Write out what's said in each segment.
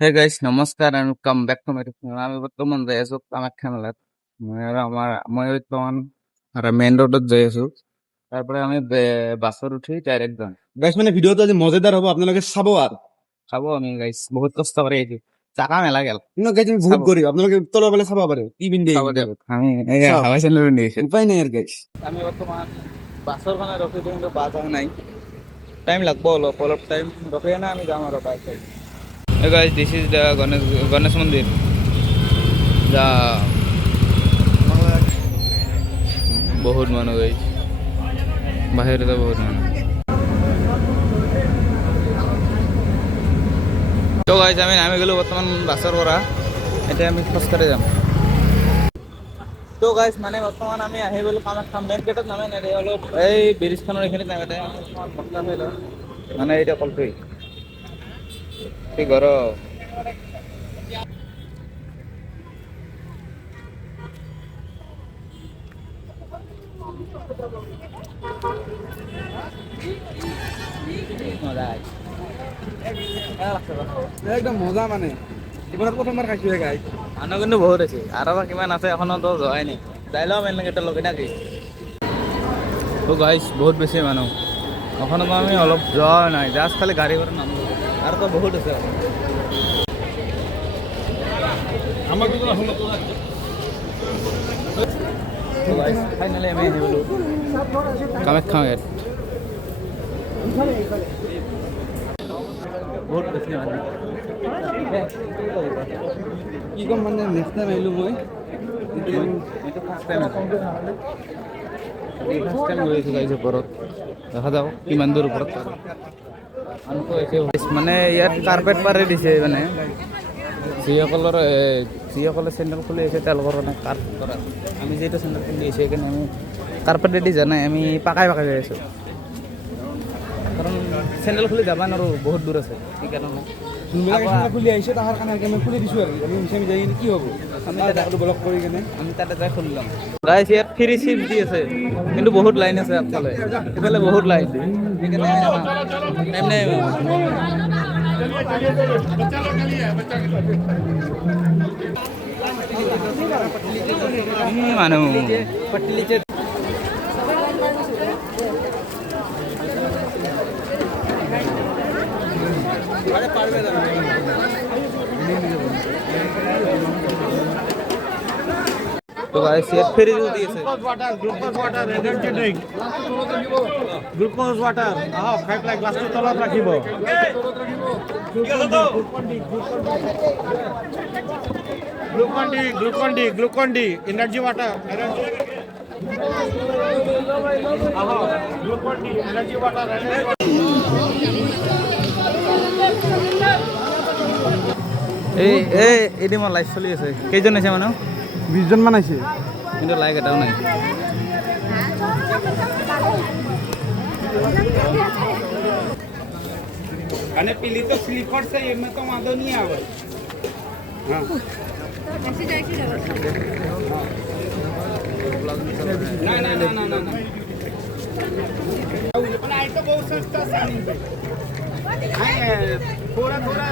হে guys, নমস্কাৰ and come back to my channel. আমি বৰ্তমান যাই আছো কামাখ্যা মেলাত। মই বৰ্তমান মেইন ৰোডত যাই আছো। তাৰ পৰা আমি বাছত উঠি ডাইৰেক্ট যাম। গাইছ মানে ভিডিঅ'টো আজি মজাদাৰ হ'ব, আপোনালোকে চাব আৰু চাব আমি গাইস, বহুত কষ্ট কৰি আহিছো। চাকা মেলা গেল গাইছ আমি বহুত গৰীব, আপোনালোকে তলৰ ফালে চাব পাৰে কি পিন্ধি চাব দিয়ক। আমি হাৱাই চেনেল পিন্ধি আহিছো। উপায় নাই আৰু গাইছ। আমি বৰ্তমান বাছৰ কাৰণে ৰখি দিওঁ, কিন্তু বাছ অহা নাই। টাইম লাগব, অলপ টাইম ৰখি না আমি যাম আৰু বাছ। Hey guys, this is the Ganesh Mandir. বহুত মানুহ গাইছ, বাহিৰতে বহুত মানুহ। তো গাইছ, আমি নামি গ'লো বৰ্তমান বাছৰ পৰা। এতিয়া আমি খোজকাঢ়ি যাম। তো গাইছ, মানে বৰ্তমান আমি আহি গ'লো কামাখ্যা মেইন গেটত। নামে নাই অলপ এই ব্ৰিজখনৰ এইখিনিত নামিতে মানে এতিয়া কলপি কি গৰম। একদম মজা মানে জীৱনত প্ৰথমবাৰ খাইছো গাইছ। মানুহ কিন্তু বহুত আছে, আৰু বা কিমান আছে এখনতো যোৱাই নাই। যাই লওঁ মেইন গেটৰ লগে নাকি। তো গাইছ, বহুত বেছি মানুহ এখনতো আমি অলপ যোৱা নাই, জাষ্ট খালি গাড়ী ঘৰত নামো আৰু তো বহুত আছে। ফাইনেলি আমি আহি গ'লো কামাখ্যা গেট। বহুত বেছি মানুহ। কি ক'ম মানে নেক্সট টাইম আহিলো মই এইটো ফাৰ্ষ্ট টাইম গৈ আছোঁ গাইছ ওপৰত। দেখা যাওক কিমান দূৰ ওপৰত। মানে ইয়াত কাৰ্পেট পাৰি দিছে, মানে যিসকলে চেণ্ডেল খুলি আহিছে তেওঁলোকৰ কাৰণে কাৰ্পেট কৰা। আমি যিহেতু চেণ্ডেল খুলি আহিছোঁ, সেইকাৰণে আমি কাৰ্পেট ৰেডি জানাই আমি পাকাই গৈ আছোঁ। কাৰণ চেণ্ডেল খুলি যাব নোৱাৰোঁ, বহুত দূৰ আছে। সেইকাৰণে খুলি আহিছে তাৰ কাৰণে আমি খুলি দিছো আৰু আমি মিছামি যাই কি হ'ব, আমি তাতে ব্লক কৰি কেনে আমি তাতে যাই খুলি ল'ম। গাইছ, ইয়াত ফ্ৰী চিপ দি আছে, কিন্তু বহুত লাইন আছে আগফালে। ইফালে বহুত লাইন, সেইকাৰণে টাইম নাই। মানুহ তো গাইছ, ইয়াত ফেরি দি আছে। গ্লুকোজ ৱাটাৰ খাই পেলাই গ্লাছটো তলত ৰাখিব। গ্লুকন ডি এনাৰ্জি ৱাটাৰ এই মোৰ লাইভ চলি আছে। কেইজন আছে মানুহ? 20 মান আছে, কিন্তু লাইক এটাও নাই। અને પેલી તો સ્લીપર છે એમાં તો વાંધો નહીં આવે. હા ના ના ના ના ના પણ આ તો બહુ સસ્તા છે. થોડા થોડા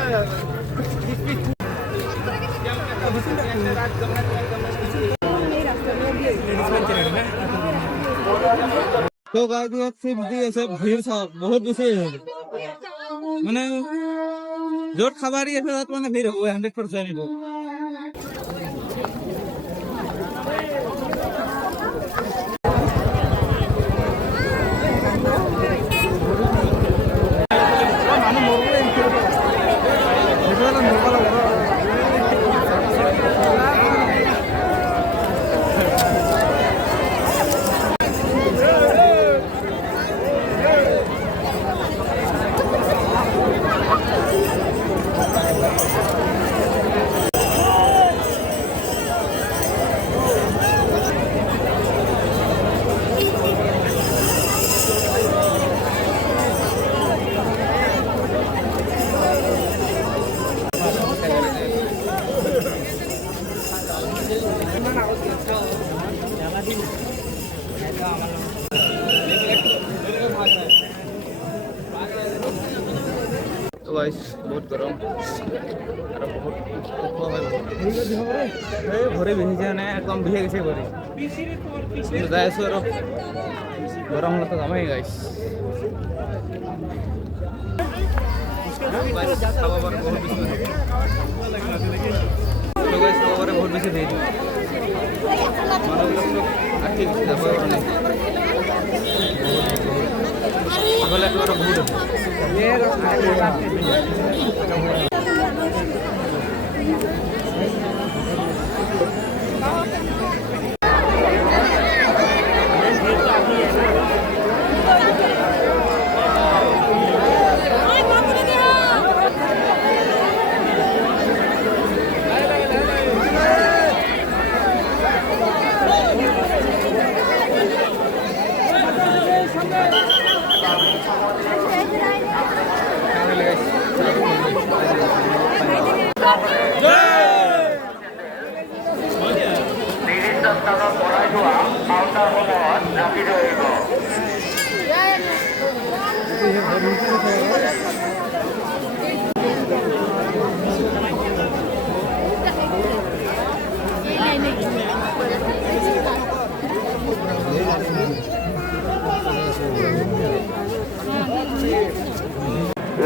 तो गाड़ी सिर्फ दिए से भीड़ सब बहुत बेसी মানে য'ত খাবাৰী আছে তাত মানে ভিৰ হ'ব 100%। তো গাইস বহুত গরম আর বহুত ভরে ভিজে মানে একদম ভিজে গেছে ভরে যাই আছো আর গরম হলে তো যামেই গাইস খাওয়া পরে বহুত বেশি তো গাইস খাওয়া পরে বহুত বেশি ভিড় মানুষ আটকে গেছে যাবার অনেক বলে একটা বহুত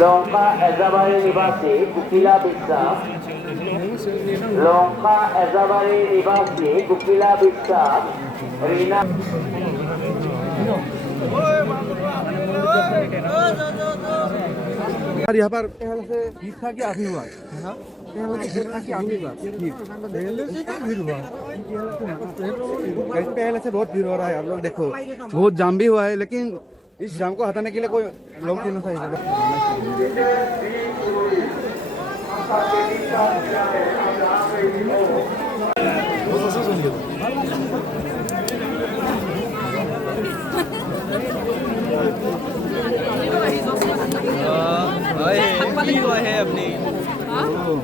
লঙ্কা এজাবাড়ি নিবাসী কুকিলা বিশ্বাস লঙ্কা এজাবাড়ি নিবাসী কুকিলা বিশ্বাস रीना और यहाँ पर पहले से भीड़ था कि अभी हुआ पहले से भीड़ था कि अभी हुआ पहले से क्या भीड़ हुआ पहले से बहुत भीड़ हो रहा है आप लोग देखो बहुत जाम भी हुआ है लेकिन इस जाम को हटाने के लिए कोई लोग नहीं चाहिए अपनी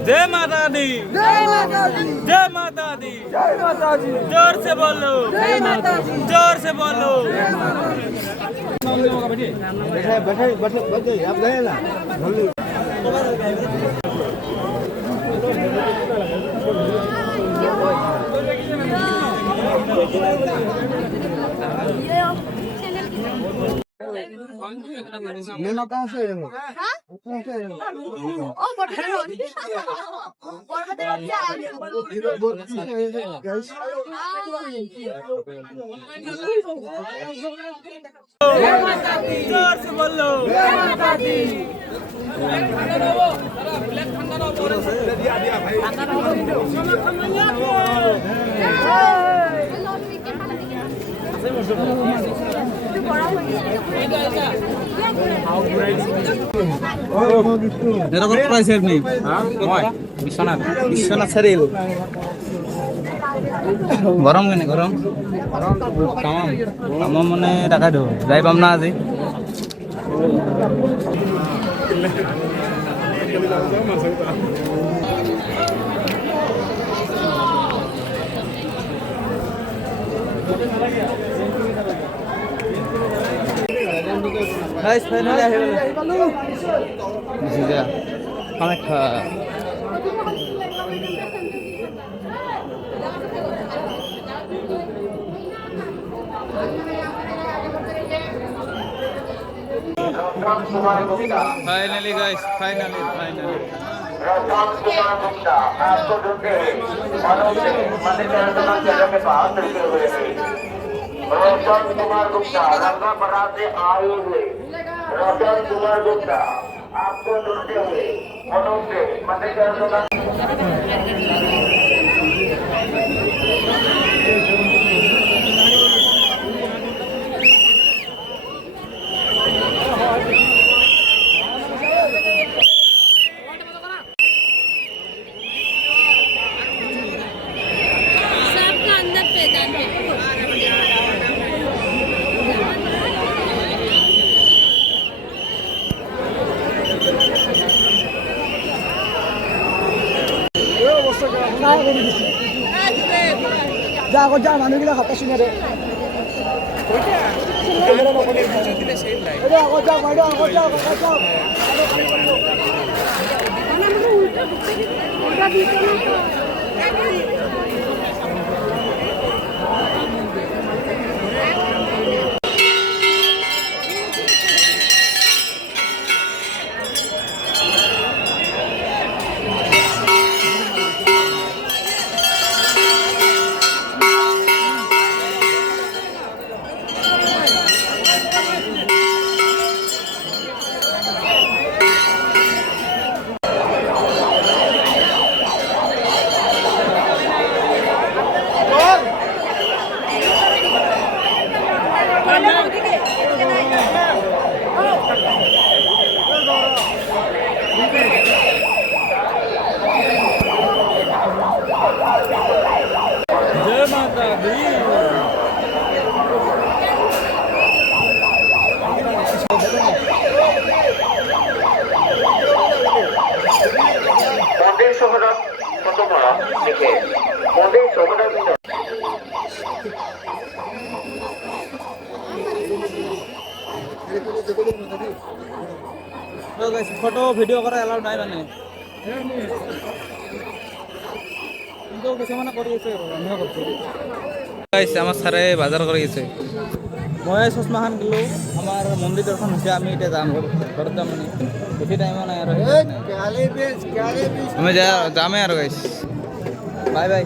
जय माता दी जय माता दी जय माता दी जय माता दी जोर से बोलो जय माता दी जोर से बोलो बैठे बैठे बैठे आप गए ना मेहनत कहाँ से है वो? कहाँ से है वो? ओ बटन होती है Guys, जोर से बोलो जय माता दी বিশ্বনাথ চাৰিআলি গৰম কেনে গৰম কামাম কামাম মানে টাকা দিওঁ যাই পাম না আজি ফাইনেলি আহি গ'লো Kamakhya finally guys finally Ratan कुमार गुप्ता आपको ढूंढते हुए मनोज से मध्य केंद्र के पास निकले हुए हैं रतन कुमार गुप्ता रंगापरा से आए हुए रतन कुमार गुप्ता आपको ढूंढते हुए मनोज से मध्य केंद्र যা আগত যা মানুহবিলাক হতাশ जय माता दी। মন্দির শোভাযাত্রা শতকরা দেখে মন্দির শোভাযাত্রা ফটো ভিডিঅ' কৰা এলাউ নাই মানে কিন্তু কিছুমানে কৰি আছে আমিও কৰিছোঁ আমাৰ ছাৰে বজাৰ কৰি আছে মই চশমাখন দিলোঁ আমাৰ মন্দিৰ দৰ্শন হৈছে আমি এতিয়া যাম ঘৰত যাম মানে বেছি টাইমো নাই আৰু আমি যামেই আৰু গাইছ বাই বাই